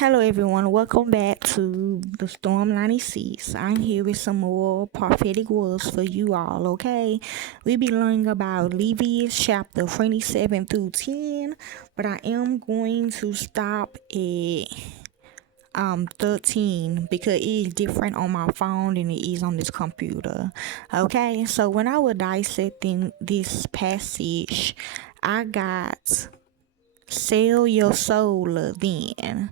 Hello everyone, welcome back to the Storm 96. I'm here with some more prophetic words for you all, okay? We'll be learning about Leviticus chapter 27 through 10, but I am going to stop at 13 because it is different on my phone than it is on this computer. Okay, so when I was dissecting this passage, I got sell your soul then.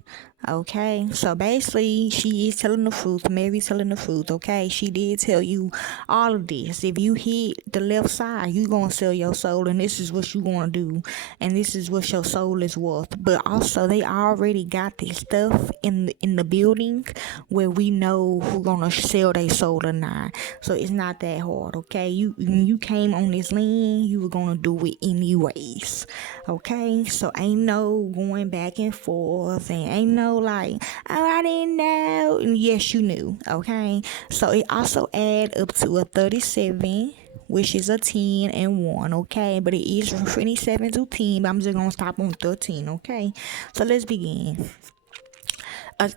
Okay, so basically she is telling the truth. Mary's telling the truth. Okay, she did tell you all of this. If you hit the left side, you gonna sell your soul, and this is what you gonna do, and this is what your soul is worth. But also, they already got this stuff in the building where we know who gonna sell their soul or not. So it's not that hard. Okay, you came on this land, you were gonna do it anyways. Okay, so ain't no going back and forth, and ain't no like, oh, I didn't know. And yes, you knew. Okay, so it also add up to a 37, which is a 10 and 1. Okay, but it is from 27 to 10, but I'm just gonna stop on 13. Okay, so let's begin.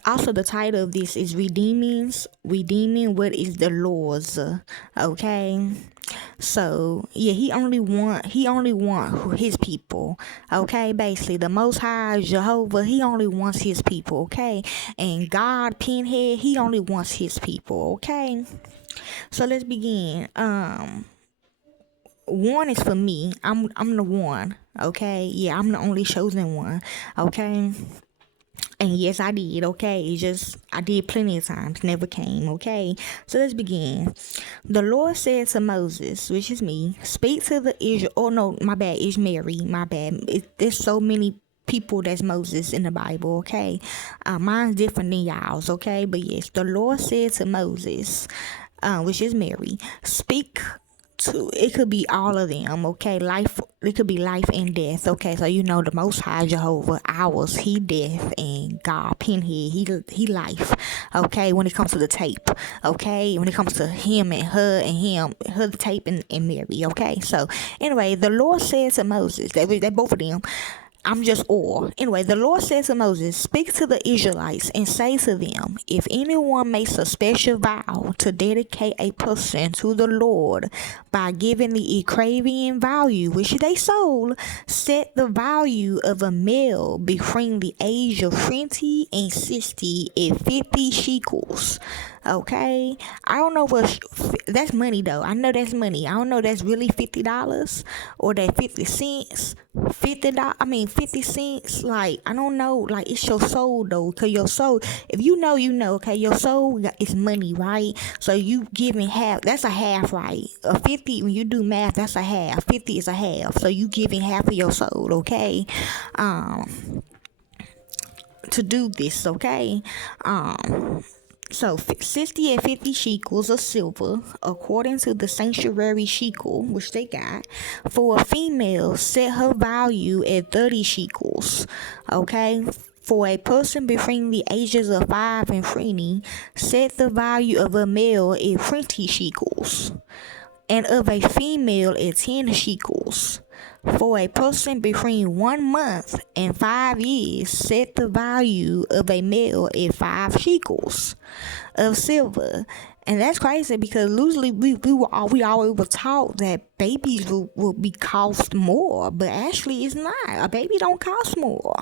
Also, the title of this is redeeming what is the Lord's. Okay, so yeah, he only want his people. Okay, basically the Most High Jehovah, he only wants his people. Okay, and God Pinhead, he only wants his people. Okay, so let's begin. One is for me. I'm the one. Okay, yeah, I'm the only chosen one. Okay. And yes, I did, okay? It's just, I did plenty of times, never came, okay? So let's begin. The Lord said to Moses, which is me, speak to the Israel, oh no, my bad, it's Mary, my bad. There's so many people that's Moses in the Bible, okay? Mine's different than y'all's, okay? But yes, the Lord said to Moses, which is Mary, speak to, it could be all of them, okay? It could be life and death, okay? So you know the Most High Jehovah, ours, he death, and God Pinhead, he life, okay? When it comes to the tape, okay? When it comes to him and him, her the tape and Mary, okay? So anyway, the Lord said to Moses, they both of them. I'm just all. Anyway, the Lord said to Moses, speak to the Israelites and say to them, if anyone makes a special vow to dedicate a person to the Lord by giving the Ekravian value which they sold, set the value of a male between the age of 20 and 60 at 50 shekels. Okay, I don't know what that's money though. I know that's money. I don't know that's really $50 or that 50 cents. $50 like I don't know, like it's your soul though, because your soul, if you know, okay, your soul is money, right? So you giving half, that's a half, right? A 50, when you do math, that's a half. 50 is a half, so you giving half of your soul, okay, to do this, okay. So 60 and 50 shekels of silver, according to the sanctuary shekel, which they got. For a female, set her value at 30 shekels. Okay. For a person between the ages of 5 and 20, set the value of a male at 20 shekels, and of a female at 10 shekels. For a person between 1 month and 5 years, set the value of a male at 5 shekels of silver. And that's crazy because usually we always were taught that babies will be cost more, but actually it's not. A baby don't cost more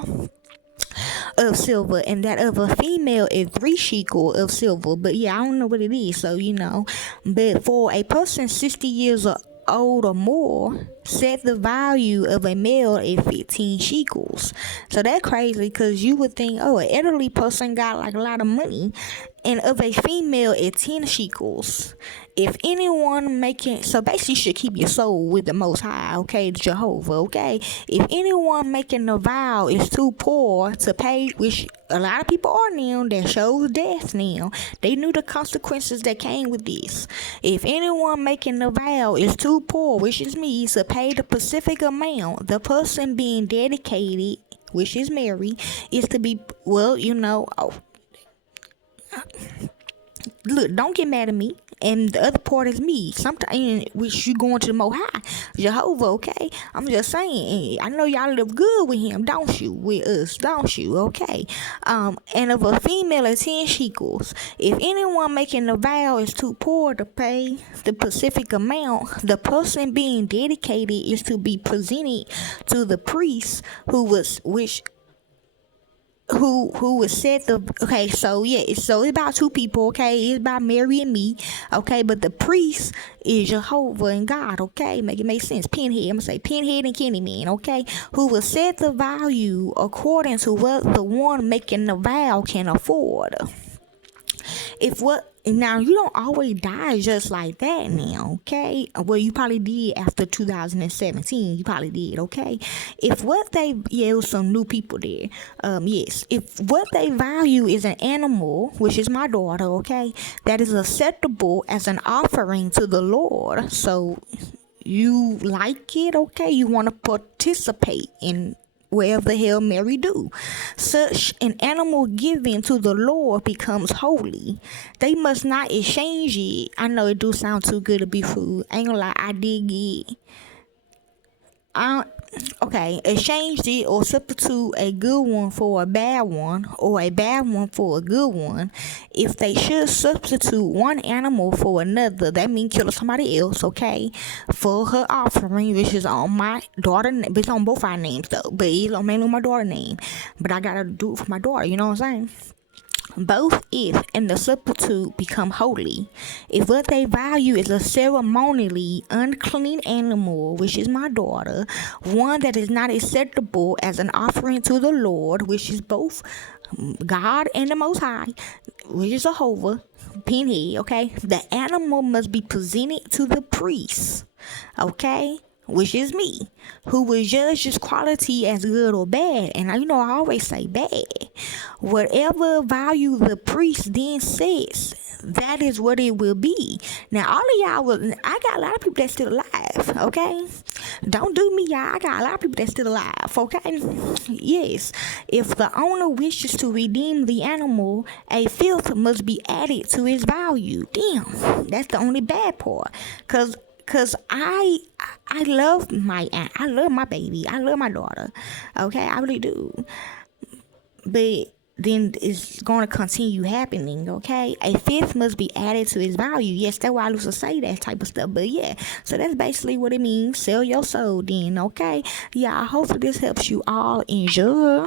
of silver, and that of a female is 3 shekel of silver. But yeah, I don't know what it is, so you know. But for a person 60 years old or more, set the value of a male at 15 shekels. So that's crazy because you would think, oh, an elderly person got like a lot of money, and of a female at 10 shekels. If anyone making, so basically you should keep your soul with the Most High, okay, Jehovah, okay. If anyone making a vow is too poor to pay, which a lot of people are now, that shows death now. They knew the consequences that came with this. If anyone making a vow is too poor, which is me, to pay the specific amount, the person being dedicated, which is Mary, is to be, well, you know, look, don't get mad at me. And the other part is me. Sometimes, which you going to the Most High, Jehovah. Okay, I'm just saying. I know y'all live good with him, don't you? With us, don't you? Okay. And of a female at 10 shekels, if anyone making a vow is too poor to pay the specific amount, the person being dedicated is to be presented to the priest who was said the okay, so yeah, so it's about two people, okay, it's about Mary and me, okay, but the priest is Jehovah and God, okay, make it make sense. Pinhead, I'm gonna say Pinhead and Candyman, okay, who will set the value according to what the one making the vow can afford. If what now, you don't always die just like that now, okay? Well, you probably did after 2017. You probably did, okay? If what they it was some new people there. Yes. If what they value is an animal, which is my daughter, okay, that is acceptable as an offering to the Lord. So you like it, okay? You want to participate in wherever the hell Mary do. Such an animal given to the Lord becomes holy. They must not exchange it. I know it do sound too good to be food. Ain't gonna lie, I did get okay, exchange it or substitute a good one for a bad one, or a bad one for a good one. If they should substitute one animal for another, that means kill somebody else, okay, for her offering, which is on my daughter, but it's on both our names though, but it's on mainly my daughter's name, but I gotta do it for my daughter, you know what I'm saying? Both if and the substitute become holy. If what they value is a ceremonially unclean animal, which is my daughter, one that is not acceptable as an offering to the Lord, which is both God and the Most High, which is Jehovah, Pinhead, okay? The animal must be presented to the priest, okay? Which is me, who will judge its quality as good or bad. And I always say bad. Whatever value the priest then sets, that is what it will be. Now, all of y'all I got a lot of people that's still alive, okay? Don't do me, y'all. I got a lot of people that's still alive, okay? Yes. If the owner wishes to redeem the animal, a fifth must be added to its value. Damn, that's the only bad part. Cause I love my baby. I love my daughter. Okay, I really do. But then it's going to continue happening, okay? A fifth must be added to its value. Yes, that's why I used to say that type of stuff. But yeah, so that's basically what it means. Sell your soul then, okay? Yeah, hopefully this helps you all. Enjoy.